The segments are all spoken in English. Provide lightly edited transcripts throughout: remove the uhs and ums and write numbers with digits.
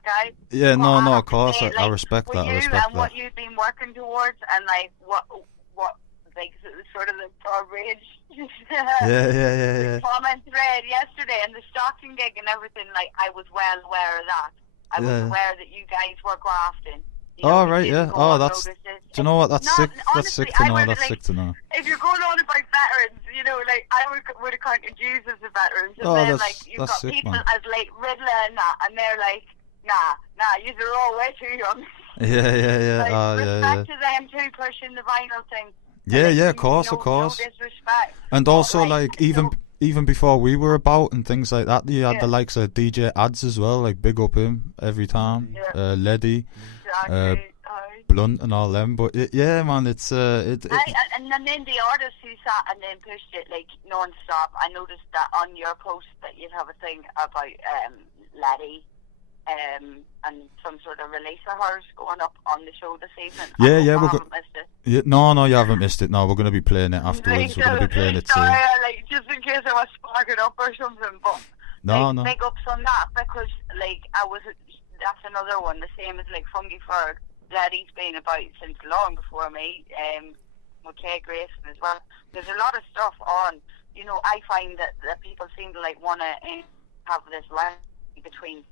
guy. Yeah, But I no, have of to course, say, I like, respect for that. I you respect and that. what you've been working towards, and like what like sort of the rage Yeah, yeah, yeah, the yeah. comment thread yesterday and the stocking gig and everything. Like, I was well aware of that. I was Yeah. aware that you guys were grafting. Oh, You right, didn't yeah. go Oh, unnoticed. do you know what? That's Not sick. That's honestly. sick to I know. would That's like, sick to know. if you're going on about veterans, like I would have counted you as the veterans, and Oh, then like you've that's got sick, people man. as like Riddler and that, and they're like, nah, you're all way too young. Yeah, yeah, yeah. Like, Oh, yeah, yeah. respect to them too, pushing the vinyl thing. Yeah, Like, yeah, of course, of no course. disrespect, And but also, like, like, so even before we were about and things like that, you had the yeah, likes of DJ Ads as well, like big up him every time. yeah, Leddy, uh, exactly. Blunt, and all them. But yeah, man, it's And then the artists who sat and then pushed it like non-stop. I noticed that on your post that you'd have a thing about Laddie and some sort of release of hers going up on the show this evening. yeah, I yeah. haven't missed it. Yeah, no, you haven't missed it. No, we're gonna be playing it afterwards. We're gonna be playing it soon. Sorry, like, just in case I was sparking up or something, but No, like, no. big ups on that, because like that's another one, the same as like Funky Fur. Laddie's been about since long before me. Okay, Grayson as well. There's a lot of stuff on. I find that people seem to like want to have this line between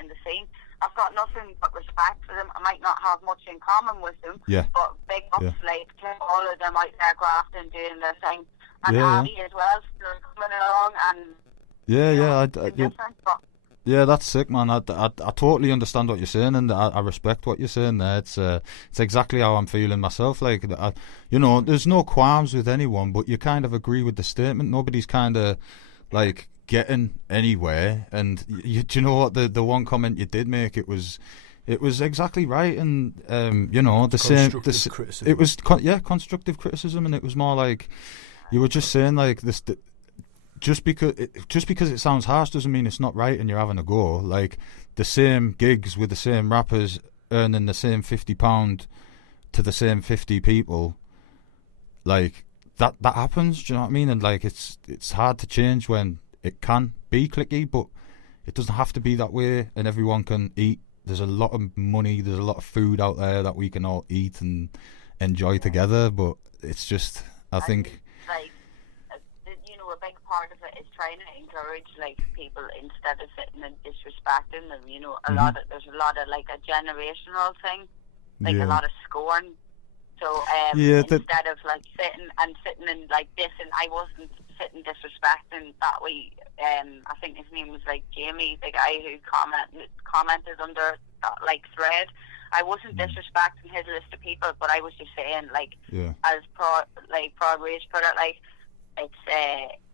in the scene. I've got nothing but respect for them. I might not have much in common with them, Yeah. but big ups, like, to all of them out there grafting, doing their thing. And Yeah, Abby as well, still coming along, and yeah. different, but Yeah, that's sick, man. I totally understand what you're saying, and I respect what you're saying there. It's exactly how I'm feeling myself. Like, there's no qualms with anyone, but you kind of agree with the statement. Nobody's kind of like getting anywhere. And do you know what? The one comment you did make, it was exactly right, and the same. Criticism. It was constructive criticism, and it was more like you were just saying like this. Just because it sounds harsh doesn't mean it's not right and you're having a go. Like, the same gigs with the same rappers earning the same £50 to the same 50 people, like that happens. Do you know what I mean? And like, it's hard to change when it can be clicky, but it doesn't have to be that way. And everyone can eat. There's a lot of money. There's a lot of food out there that we can all eat and enjoy together. But it's just, I think. Like, a big part of it is trying to encourage like people instead of sitting and disrespecting them. There's a lot of like a generational thing, like a lot of scorn. So instead of like sitting and like dissing, I wasn't sitting disrespecting that way. I think his name was like Jamie, the guy who commented under that like thread. I wasn't disrespecting his list of people, but I was just saying, like, as Prog Rage put it, like, it's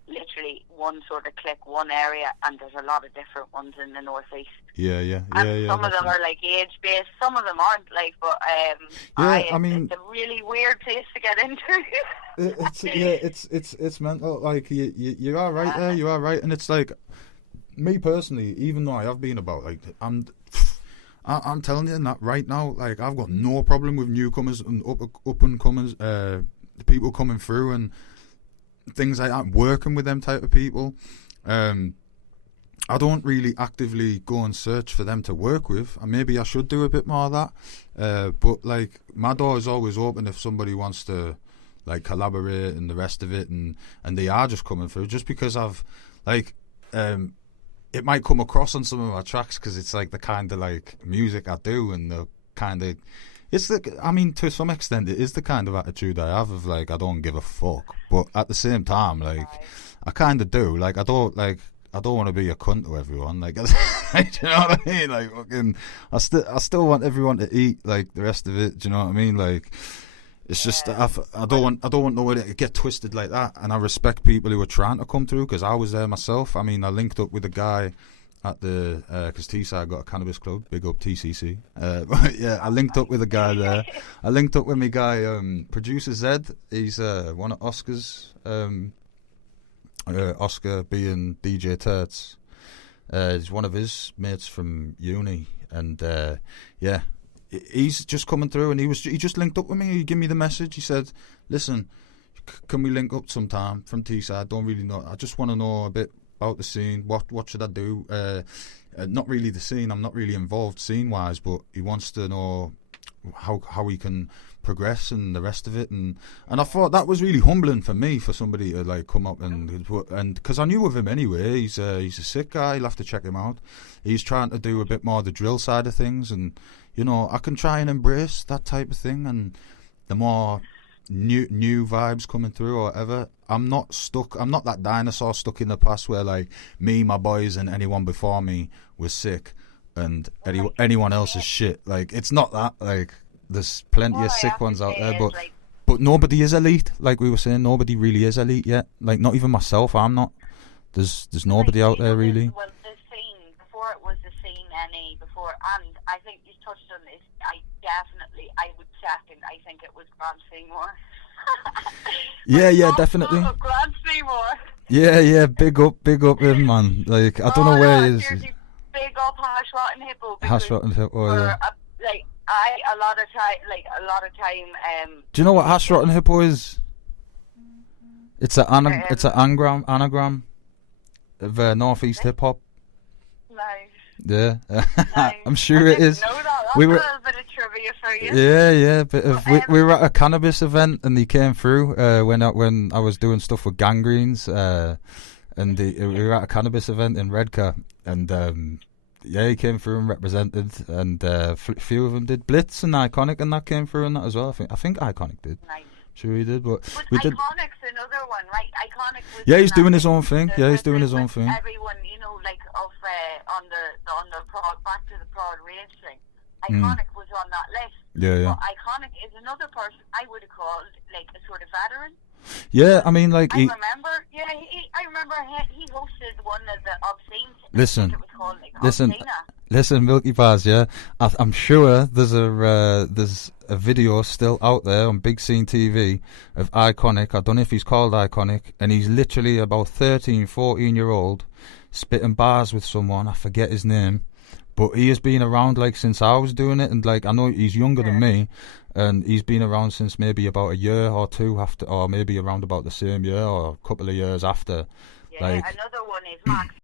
literally one sort of click, one area, and there's a lot of different ones in the northeast. And some of them are like age based, some of them aren't. Like, but I mean, it's a really weird place to get into. It's mental. Like, you are right there. You are right, and it's like, me personally, even though I have been about, like, I'm telling you that right now, like, I've got no problem with newcomers and up and comers, the people coming through and things like that, working with them type of people. I don't really actively go and search for them to work with, and maybe I should do a bit more of that. But like, my door is always open if somebody wants to like collaborate and the rest of it, and they are just coming through. Just because I've like, it might come across on some of my tracks because it's like the kind of like music I do, and the kind of, to some extent, it is the kind of attitude I have of like, I don't give a fuck, but at the same time, like, I kind of do. Like, I don't want to be a cunt to everyone. Like, like, do you know what I mean? Like, fucking, I still want everyone to eat like the rest of it. Do you know what I mean? Like, it's just I don't want nobody to get twisted like that. And I respect people who are trying to come through, because I was there myself. I mean, I linked up with a guy at the because Teesside got a cannabis club, big up TCC. But yeah, I linked up with a guy there. I linked up with my guy, producer Zed. He's one of Oscar's. Oscar being DJ Turts. He's one of his mates from uni, and yeah, he's just coming through, and he just linked up with me. He gave me the message. He said, "Listen, can we link up sometime from Teesside? I don't really know. I just want to know a bit about the scene. What should I do?" not really the scene. I'm not really involved scene-wise, but he wants to know how he can progress and the rest of it, and I thought that was really humbling for me, for somebody to like come up and because I knew of him anyway. He's a sick guy. You'll have to check him out. He's trying to do a bit more of the drill side of things, and you know, I can try and embrace that type of thing, and the more new vibes coming through or whatever. I'm not that dinosaur stuck in the past where like me, my boys, and anyone before me was sick and anyone else is shit. Like, it's not that. Like, there's plenty of sick ones out there, but nobody is elite. Like we were saying, nobody really is elite yet. Like, not even myself. I'm not. There's nobody out there really. Well, the scene before it was the scene before, and I think you touched on this. I would second. I think it was Grant Seymour. yeah, definitely. Grant Seymour. Yeah, big up him, man. Like, I don't know where he is. Big up Hash Rotten Hippo. Hash Rotten Hippo, yeah. A lot of time. Do you know what Hash Rotten Hippo is? It's an anagram of Northeast hip hop. Nice. Yeah, nice. I'm sure it is. Know that. That's a little bit of trivia for you. Yeah, bit of. We were at a cannabis event and he came through when I was doing stuff with Gangreens, and we were at a cannabis event in Redcar, and he came through and represented, and a few of them did. Blitz and Iconic and that came through and that as well. I think Iconic did. Nice. Sure he did, but we did. Iconic's another one, right? Iconic was. Yeah, he's doing his own thing. Yeah, he's doing his own thing. Everyone, you know, like on the prod, back to the prod rage thing. Iconic was on that list. Yeah. But Iconic is another person I would have called like a sort of veteran. Yeah, I mean, like I remember he hosted one of the obscene. Listen, I think it was called, like, listen, Milky Barz, yeah. I'm sure there's a video still out there on Big Scene TV of Iconic. I don't know if he's called Iconic, and he's literally about 13, 14-year-old spitting bars with someone. I forget his name, but he has been around like since I was doing it, and like I know he's younger than me, and he's been around since maybe about a year or two after, or maybe around about the same year or a couple of years after. Yeah, like, another one is Max